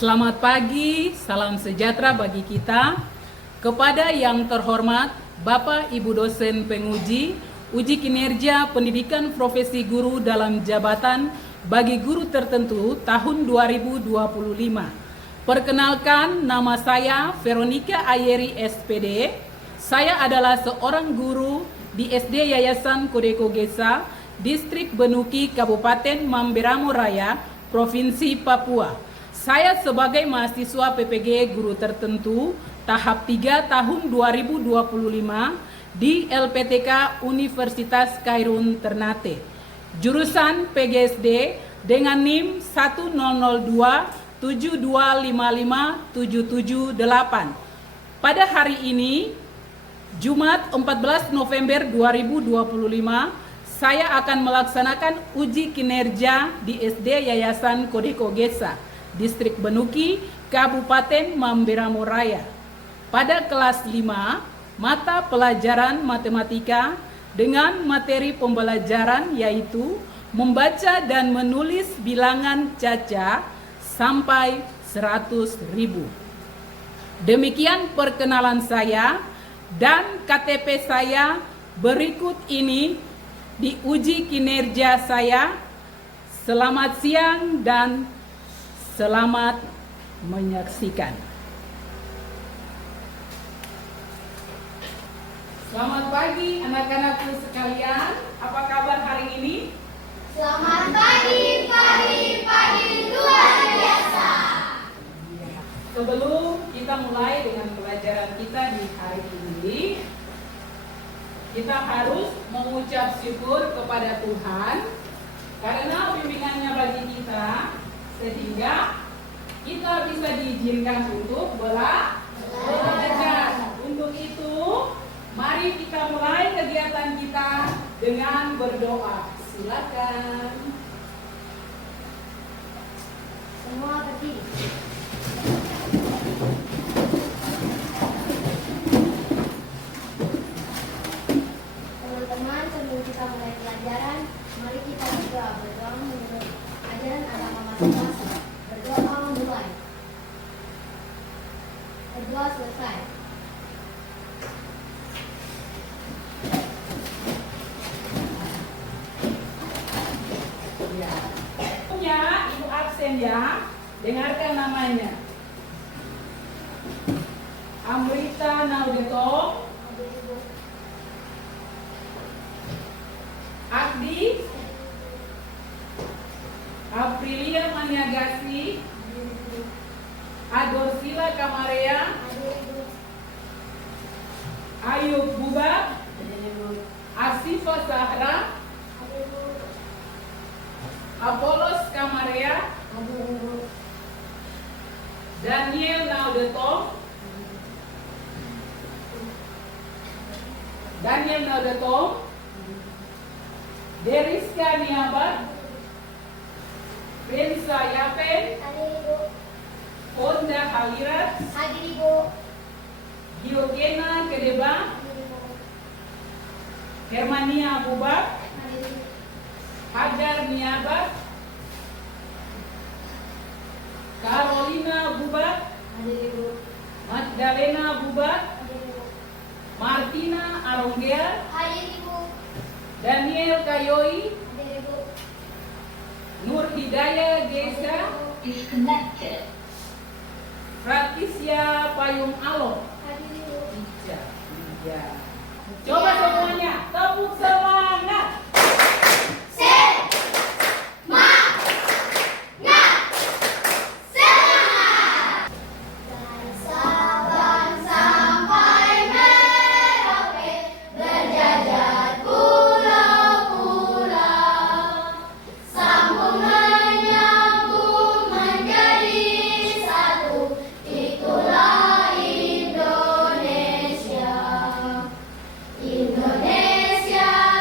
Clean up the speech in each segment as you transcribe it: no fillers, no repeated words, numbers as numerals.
Selamat pagi, salam sejahtera bagi kita. Kepada yang terhormat Bapak Ibu dosen penguji, uji kinerja pendidikan profesi guru dalam jabatan bagi guru tertentu tahun 2025. Perkenalkan, nama saya Veronica Ayeri SPD. Saya adalah seorang guru di SD Yayasan Kodeko Gesa, Distrik Benuki, Kabupaten Mamberamo Raya, Provinsi Papua. Saya sebagai mahasiswa PPG guru tertentu tahap 3 tahun 2025 di LPTK Universitas Khairun Ternate. Jurusan PGSD dengan NIM 100272557778. Pada hari ini, Jumat 14 November 2025, saya akan melaksanakan uji kinerja di SD Yayasan Kodeko Gesa, Distrik Benuki, Kabupaten Mamberamo Raya. Pada kelas 5, mata pelajaran matematika dengan materi pembelajaran yaitu membaca dan menulis bilangan caca sampai 100.000. Demikian perkenalan saya dan KTP saya berikut ini di uji kinerja saya. Selamat siang dan selamat menyaksikan. Selamat pagi anak-anakku sekalian. Apa kabar hari ini? Selamat pagi, luar biasa. Sebelum kita mulai dengan pelajaran kita di hari ini, kita harus mengucap syukur kepada Tuhan karena bimbingannya bagi kita, sehingga kita bisa diizinkan untuk belajar. Untuk itu, mari kita mulai kegiatan kita dengan berdoa. Silakan. Semua berdiri. Teman-teman, sebelum kita mulai pelajaran, mari kita berdoa menurut ajaran agama masing-masing. Berdoa memulai. Berdoa selesai. Ya. Punya ibu absen ya. Dengarkan namanya. Amrita Naudeto, Agdi, Aprilia Maniagasi, Adorsila Kamarea, Ayub Buba, Asifa Sahra, Apolos Kamarea, Daniel Naudeto, Deriska Niabat, Bensa Yapen, Honda Halirat, Giogena Kedeba, Hermania Bubak, Hajar Niabat, Carolina Bubak, Magdalena Bubak, Martina Arongea, Daniel Kayoi, Nur Hidayah Gesa, Fratisya Payung Alo. Ya. Coba semuanya, tepuk semangat. Indonesia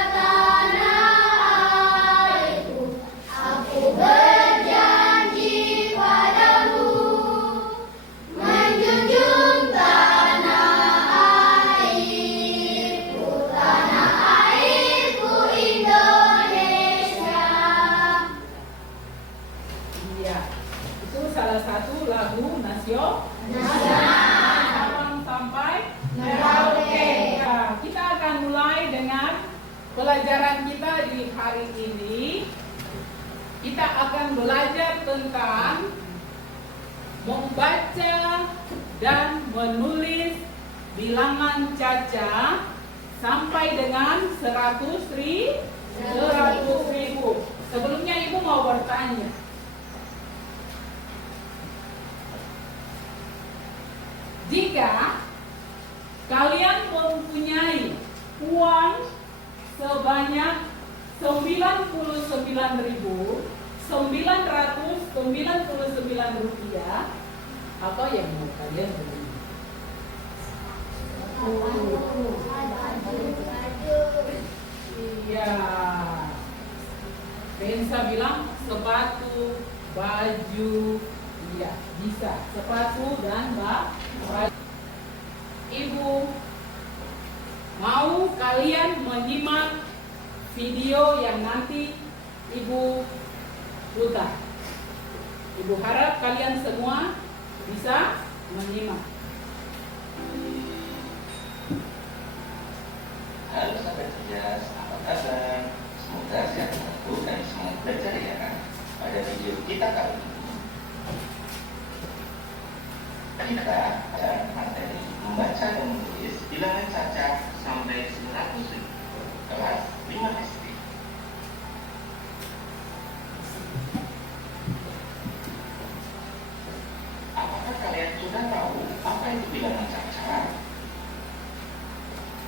lagu nasional Sabang sampai Merauke. Ya, kita akan mulai dengan pelajaran kita di hari ini. Kita akan belajar tentang membaca dan menulis bilangan caca sampai dengan 100 ribu. Sebelumnya Ibu mau bertanya. Jika kalian mempunyai uang sebanyak 99.999 rupiah, apa yang mau kalian beli? Iya. Bensa bilang sepatu, baju, iya bisa. Sepatu dan baju. Ibu mau kalian menyimak video yang nanti Ibu putar. Ibu harap kalian semua bisa menyimak. Halo sahabat cerdas, apa kabar? Semoga sehat selalu dan semangat belajar ya. Pada video kita kali ini, kita akan materi membaca dan menulis bilangan caca sampai 100.000 kelas 5 SD. Apakah kalian sudah tahu apa itu bilangan caca?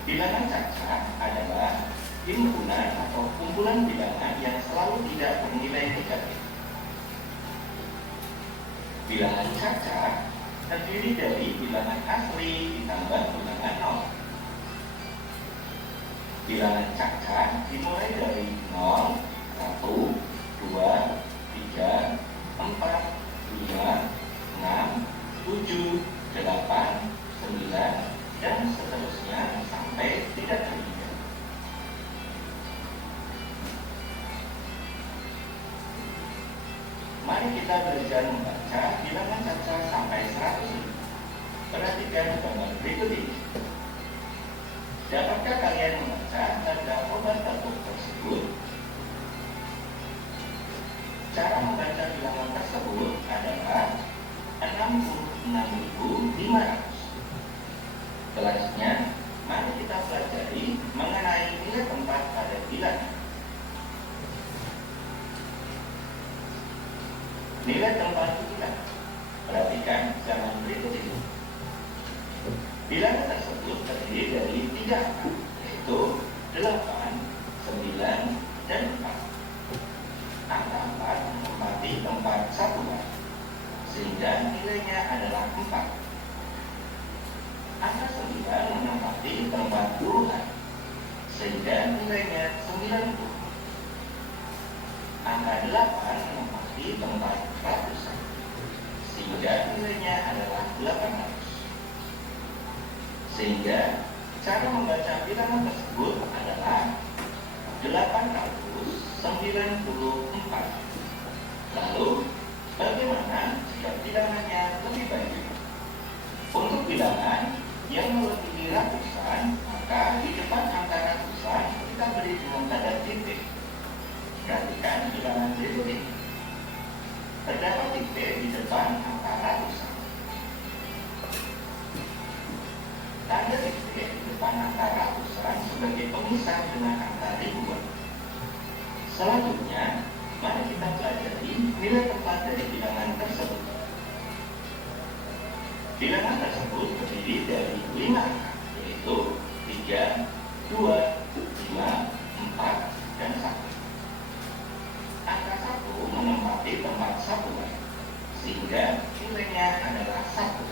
Bilangan caca adalah himpunan atau kumpulan bilangan yang selalu tidak bernilai negatif. Bilangan caca terdiri dari bilangan asli ditambah bilangan nol. Bilangan caca dimulai dari 0, 1, 2, 3, 4, 5, 6, 7, 8, 9, dan seterusnya sampai tidak terhingga. Mari kita belajar membaca bilangan caca sampai 100.000. Perhatikan gambar berikut ini. Dapatkah kalian membaca tanda obat batuk tersebut? Cara membaca bilangan tersebut adalah 66.500. Selanjutnya, mari kita pelajari mengenai nilai tempat pada bilangan. Nilai tempat bilangan. Perhatikan gambar berikut ini. Bilangan tersebut terdiri dari 3 angka, yaitu 8, 9, dan 4. Angka 4 menempati tempat satuan, sehingga nilainya adalah 4. Angka 9 menempati tempat puluhan, sehingga nilainya 90. Angka 8 menempati tempat ratusan, sehingga nilainya adalah 800. Sehingga cara membaca bilangan tersebut adalah 894. Lalu, bagaimana jika bilangannya lebih banyak? Untuk bilangan yang melebihi ratusan, maka di depan angka ratusan kita beri dengan tanda titik. Perhatikan bilangan berikut ini. Terdapat titik di depan angka ratusan. Tanda titik di depan angka ratusan sebagai pemisah dengan angka ribuan. Selanjutnya, mari kita pelajari nilai tempat dari bilangan tersebut. Bilangan tersebut terdiri dari 5 angka, yaitu 3, 2, 5, 4, dan 1. Angka 1 menempati tempat satuan, sehingga nilainya adalah 1.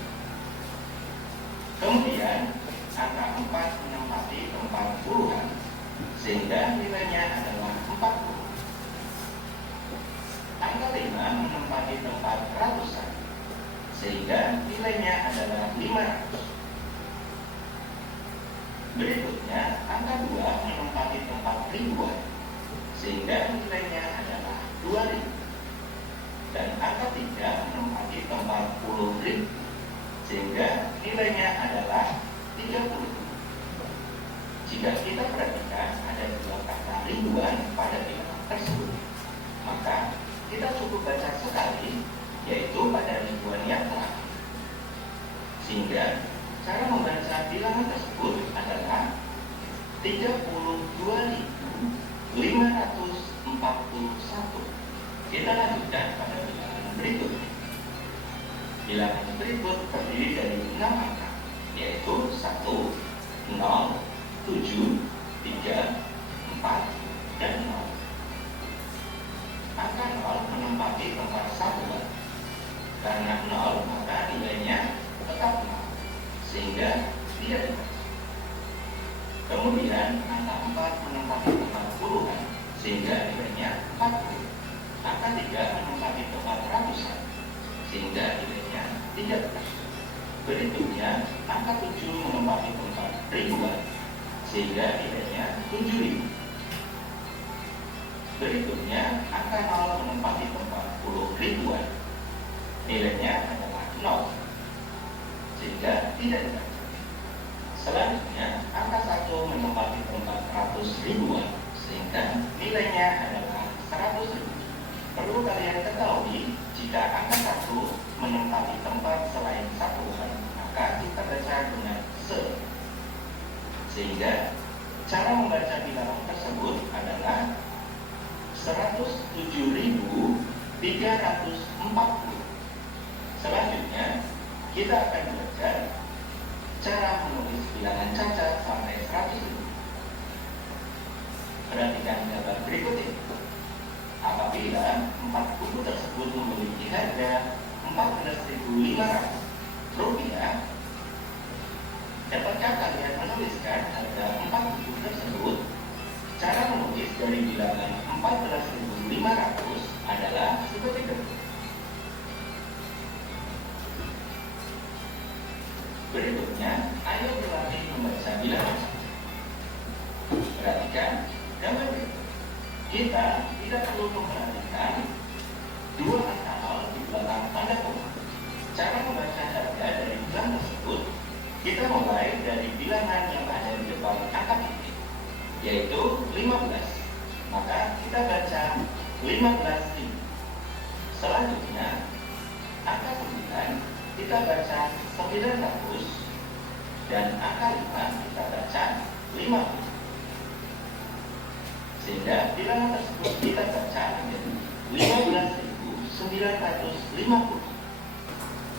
Kemudian, angka 4 menempati tempat puluhan, sehingga nilainya adalah 40. Angka 5 menempati tempat ratusan, sehingga nilainya adalah 500. Berikutnya, angka 2 menempati tempat ribuan, sehingga nilainya adalah 2000. Dan angka 3 menempati tempat puluh ribu, sehingga nilainya adalah 30. Jika kita perhatikan ada dua kata ribuan pada bilangan tersebut, maka kita cukup baca sekali, yaitu pada ribuan yang terakhir. Sehingga cara membaca bilangan tersebut adalah 32.541. Kita lanjutkan pada bilangan berikutnya. Bilangan berikut terdiri dari 6 angka, yaitu 1, 0, 7, 3, 4, dan 0. Angka 0 menempati tempat satuan. Karena 0 maka nilainya tetap 0, sehingga tidak dibaca. Kemudian angka 4 menempati tempat puluhan, sehingga nilainya 40. Angka 3 menempati tempat ratusan, sehingga nilainya 300. Berikutnya angka 7 menempati tempat ribuan, sehingga nilainya 7.000. Berikutnya angka 0 menempati tempat puluh ribuan, nilainya adalah 0, sehingga tidak dibaca. Selanjutnya angka 1 menempati tempat ratus ribuan, sehingga nilainya adalah 100.000. Perlu kalian ketahui, jika angka 1 menempati tempat selain satuan, maka kita baca dengan se. Sehingga cara membaca bilangan tersebut adalah 107.340. Selanjutnya kita akan belajar cara menulis bilangan cacat sampai 100.000. Perhatikan gambar berikut ini. Apabila 4 buku tersebut memiliki harga Rp14.500, dapatkah kalian menuliskan harga 4 buku tersebut? Cara menulis dari bilangan 14.500 adalah seperti berikut. Berikutnya, ayo berlatih membaca bilangan. Perhatikan gambar berikut. Kita tidak perlu memperhatikan dua angka 0 di belakang tanda koma. Cara membaca harga dari bilangan tersebut, kita mulai dari bilangan yang ada di depan angka titik, yaitu 15. Maka kita baca 15.000. Selanjutnya, angka 9 kita baca 900, dan angka 5 kita baca 50. Sehingga bilangan tersebut kita baca menjadi 15.950.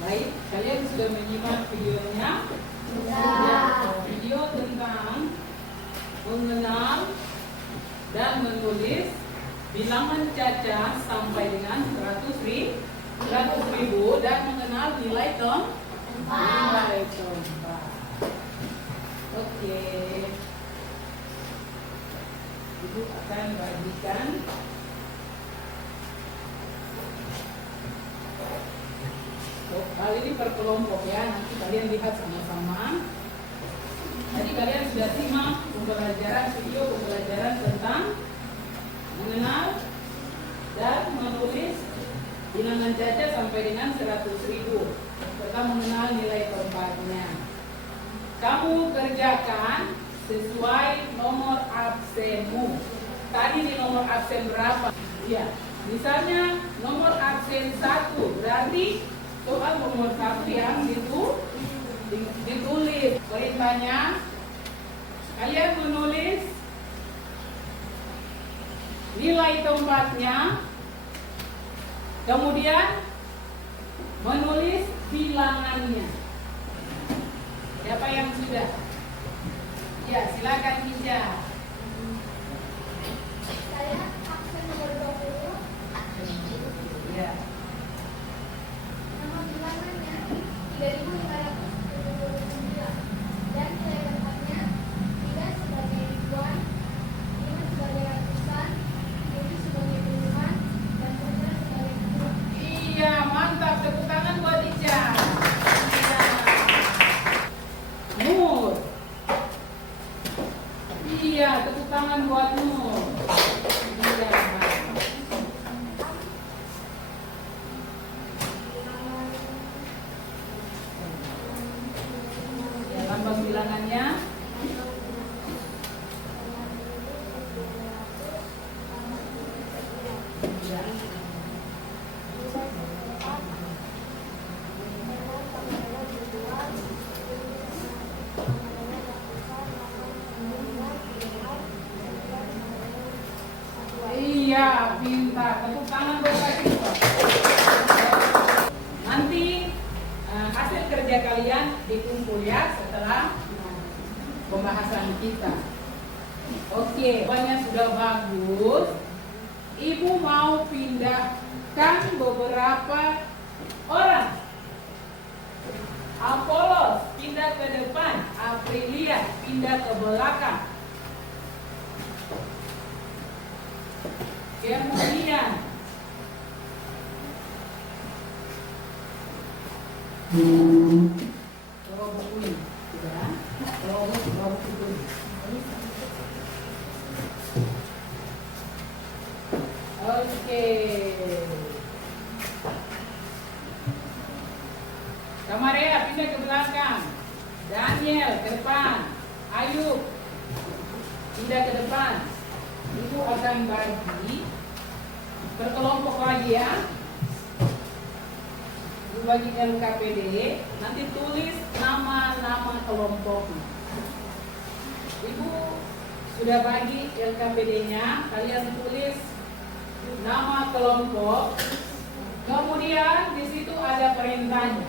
Baik, kalian sudah menyimak videonya? Video tentang mengenal dan menulis bilangan cacat sampai dengan 100.000 dan mengenal nilai tempat. Oke. Ibu akan bagikan kali ini per kelompok ya, nanti kalian lihat sama-sama. Tadi kalian sudah simak video pembelajaran tentang mengenal dan menulis bilangan cacat sampai dengan 100.000 serta mengenal nilai tempatnya. Kamu kerjakan sesuai nomor absenmu. Tadi di nomor absen berapa? Ya, misalnya nomor absen 1, berarti soal nomor 1 yang ditulis. Perintahnya kalian menulis nilai tempatnya, kemudian menulis bilangannya. Siapa yang sudah? Ya, silakan Kisha. Saya absen nomor 20. Ya. Nama bilangannya 3.579 dan nilai tempatnya 3 sebagai ribuan, 5 sebagai ratusan, 7 sebagai puluhan, dan 9 sebagai ribuan. Iya, mantap. Tepuk tangan buat Kisha. Iya. Nur. Iya, tepuk tangan buat Nur. Iya. pembilangannya. Iya, pintar. Tepuk tangan buat Kak Siswa. Nanti hasil kerja kalian dikumpul ya setelah pembahasan kita. Oke, banyak sudah bagus. Ibu mau pindahkan beberapa orang. Apolos pindah ke depan, Aprilia pindah ke belakang. Kemudian bawa buku ini, ya. Bawa buku ini. Oke. Kamaria pindah ke belakang. Daniel ke depan. Ayub pindah ke depan. Ibu akan bagi berkelompok lagi ya. Ibu bagi LKPD. Nanti tulis nama-nama kelompoknya. Ibu sudah bagi LKPD-nya. Kalian tulis nama kelompok. Kemudian di situ ada perintahnya.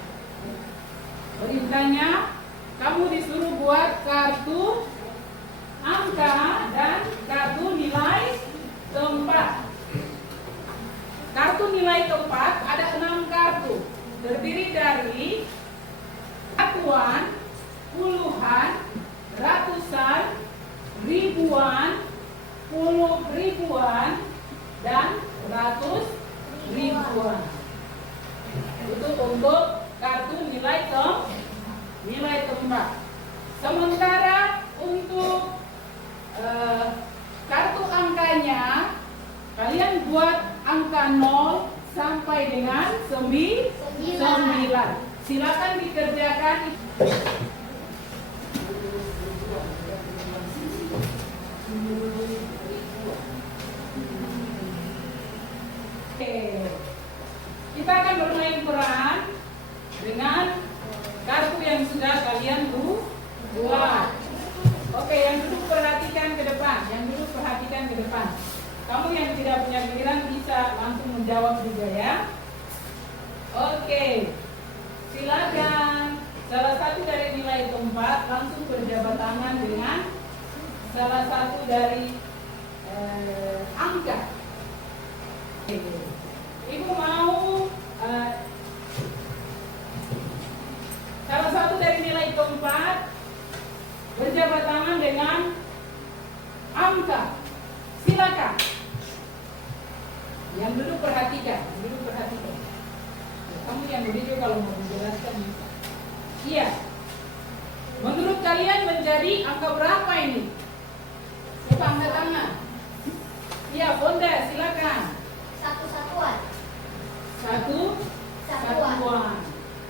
Perintahnya, kamu disuruh buat kartu angka dan kartu nilai tempat. Kartu nilai tempat ada 6 kartu. Terdiri dari satuan, puluhan, ratusan, ribuan, puluh ribuan, dan ratus ribuan. Itu untuk kartu nilai tempat. Sementara untuk kartu angkanya, kalian buat angka 0 sampai dengan 9. Silakan dikerjakan. Kita akan bermain peran dengan kartu yang sudah kalian buat. Oke, yang duduk perhatikan ke depan. Kamu yang tidak punya giliran bisa langsung menjawab juga ya. Oke, silakan. Salah satu dari nilai tempat langsung berjabat tangan dengan salah satu dari angka. Ibu mau salah satu dari nilai tempat berjabat tangan dengan angka. Silakan. Yang duduk perhatikan. Kamu yang duduk kalau mau menjelaskan bisa. Iya. Menurut kalian menjadi angka berapa ini? Coba angkat tangan. Iya, Bonda, silakan. Satu satuan. Satuan.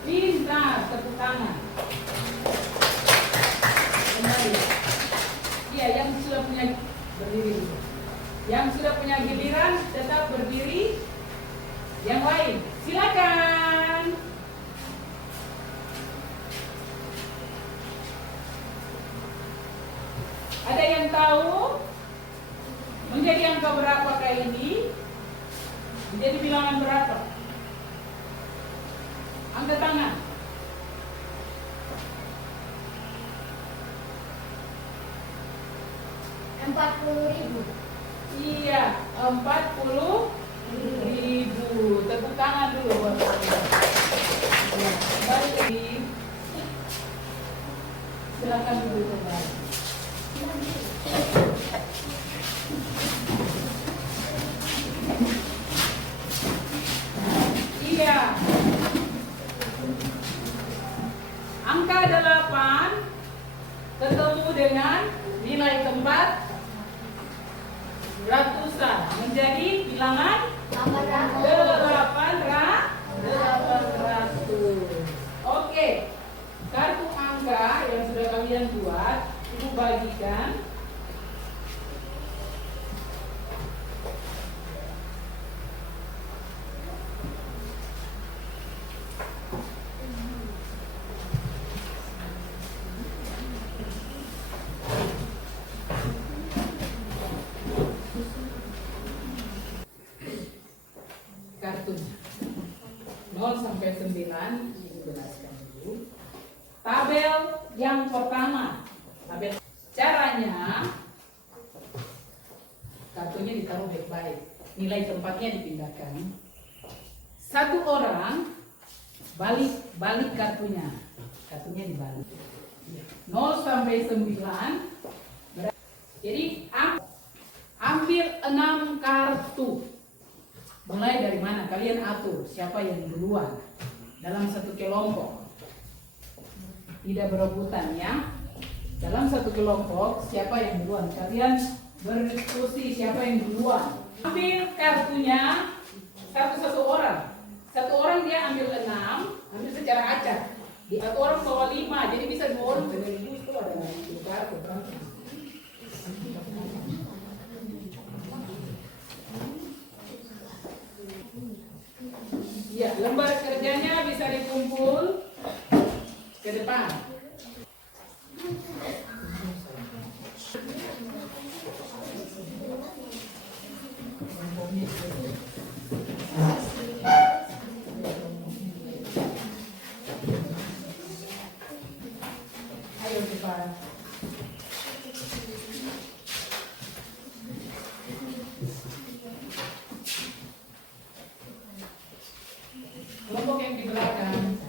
Pintar, tepuk tangan. Kembali. Iya, yang sudah punya berdiri. Yang sudah punya giliran tetap berdiri. Yang lain, silakan. Ada yang tahu menjadi angka berapa kayak ini? Menjadi bilangan berapa? Angkat tangan. Rp40.000. Iya, 40.000. Tepuk tangan dulu buat saya. Ya, balik lagi. Silakan dulu kembali. Iya. Angka 8 ketemu dengan nilai tempat ratusan menjadi bilangan 800. Oke. Kartu angka yang sudah kalian dibagikan. Kartunya 0 sampai 9 dijelaskan dulu. Tabel yang pertama, tabel caranya kartunya ditaruh baik-baik, nilai tempatnya dipindahkan. Satu orang balik kartunya dibalik 0 sampai 9. Jadi ambil 6 kartu. Mulai dari mana? Kalian atur siapa yang duluan dalam satu kelompok. Tidak berebutan ya. Dalam satu kelompok siapa yang duluan? Kalian berdiskusi siapa yang duluan. Ambil kartunya satu orang. Satu orang dia ambil 6, ambil secara acak. Satu orang bawa 5, jadi bisa 2 orang. Itu ada kartu. Ya, lembar kerjanya bisa dikumpul ke depan. Ayo depan. Kelompok yang di belakang.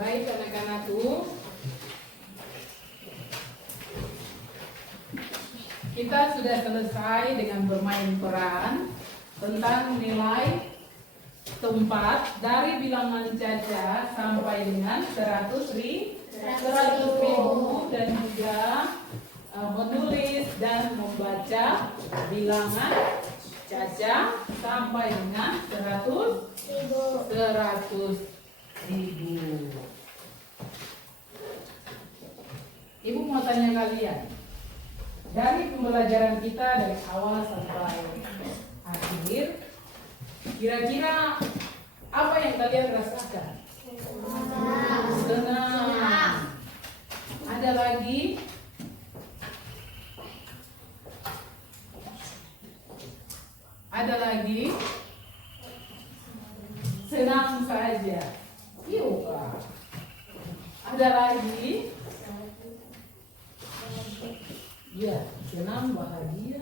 Baik anak-anakku, kita sudah selesai dengan bermain peran tentang nilai tempat dari bilangan caca sampai dengan 100.000 dan juga menulis dan membaca bilangan caca sampai dengan 100.000. Ibu mau tanya kalian, dari pembelajaran kita dari awal sampai akhir, kira-kira apa yang kalian rasakan? Senang. Ada lagi? Ada lagi? Senang saja. Iya. Ada lagi? Ya, senang, bahagia.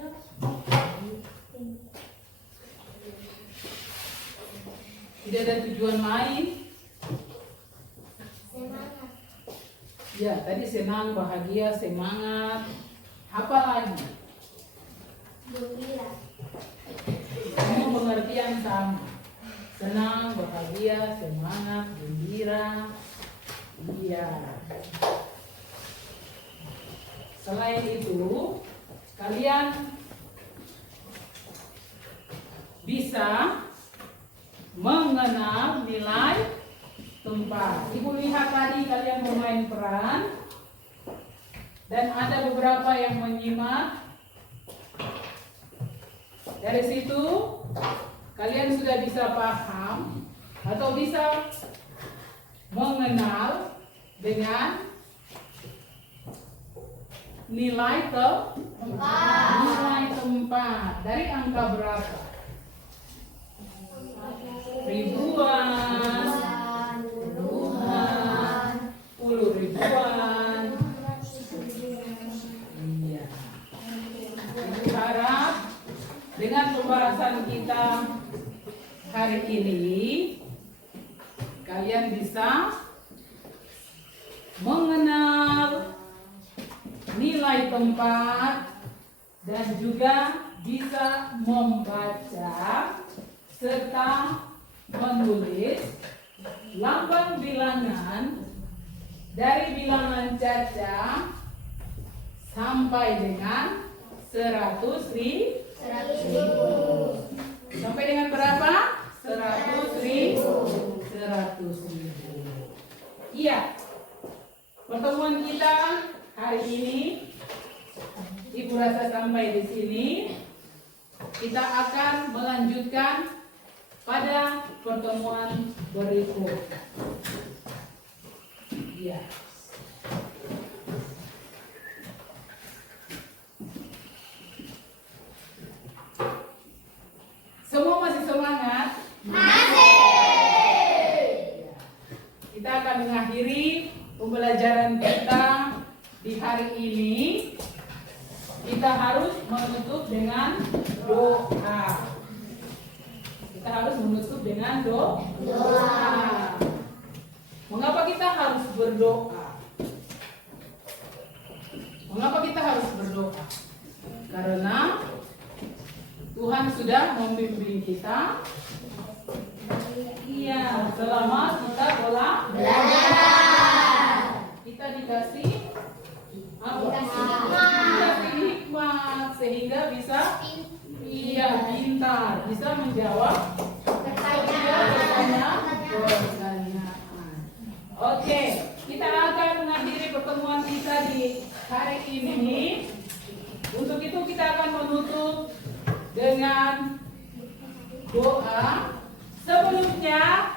Tidak ada tujuan lain? Semangat. Ya, tadi senang, bahagia, semangat. Apa lagi? Gembira. Semua pengertian sama. Senang, bahagia, semangat, gembira. Iya. Selain itu, kalian bisa mengenal nilai tempat. Ibu lihat tadi kalian bermain peran dan ada beberapa yang menyimak. Dari situ kalian sudah bisa paham atau bisa mengenal dengan nilai tempat. Dari angka berapa? Ribuan, puluhan, 10.000. ini kalian bisa mengenal nilai tempat dan juga bisa membaca serta menulis lambang bilangan dari bilangan caca sampai dengan 100.000. Sampai dengan berapa? 100.000. 100.000. Iya. Pertemuan kita hari ini Ibu rasa sampai di sini. Kita akan melanjutkan pada pertemuan berikut. Ya. Semua masih semangat? Masih. Ya. Kita akan mengakhiri pembelajaran kita di hari ini. Kita harus menutup dengan doa. Kita harus menutup dengan doa. Mengapa kita harus berdoa? Mengapa kita harus berdoa? Karena Tuhan sudah membimbing kita. Iya, selama kita belajar. Kita dikasih apa? Dikasih hikmat sehingga bisa pintar, bisa menjawab pertanyaan. Oke, kita akan mengakhiri pertemuan kita di hari ini. Untuk itu kita akan menutup dengan doa. Sebelumnya,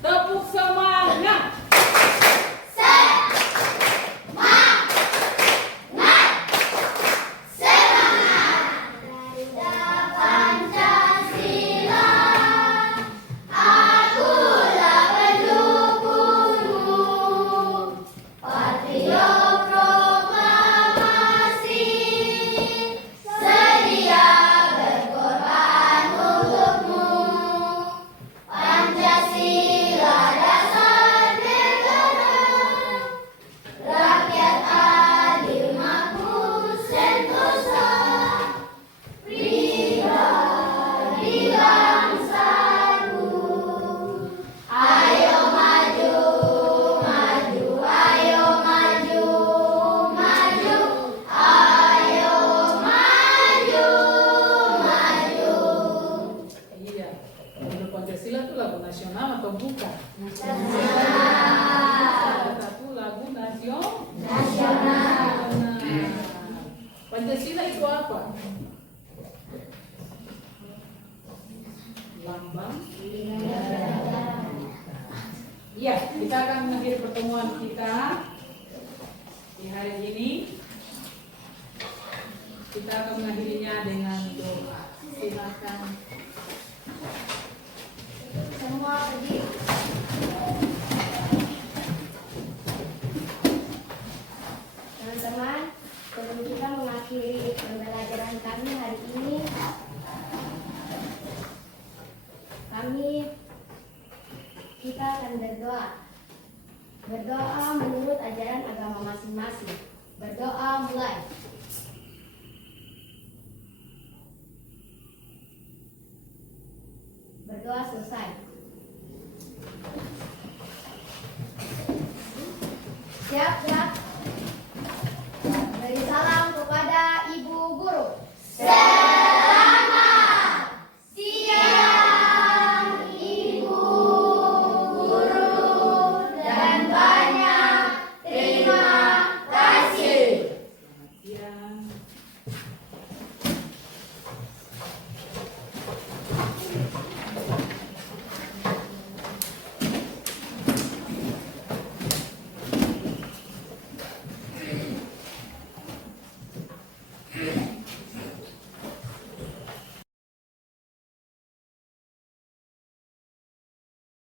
tepuk semangat. Pancasila itu lagu nasional atau bukan? Nasional. Satu lagu nasional. Pancasila itu apa? Lambang. Iya, kita akan mengakhiri pertemuan kita di hari ini. Kita akan mengakhirinya dengan doa. Silakan. Semua pergi. Teman-teman, sebelum kita mengakhiri pembelajaran kami hari ini, kita akan berdoa. Berdoa menurut ajaran agama masing-masing. Berdoa mulai. Berdoa selesai. Siap.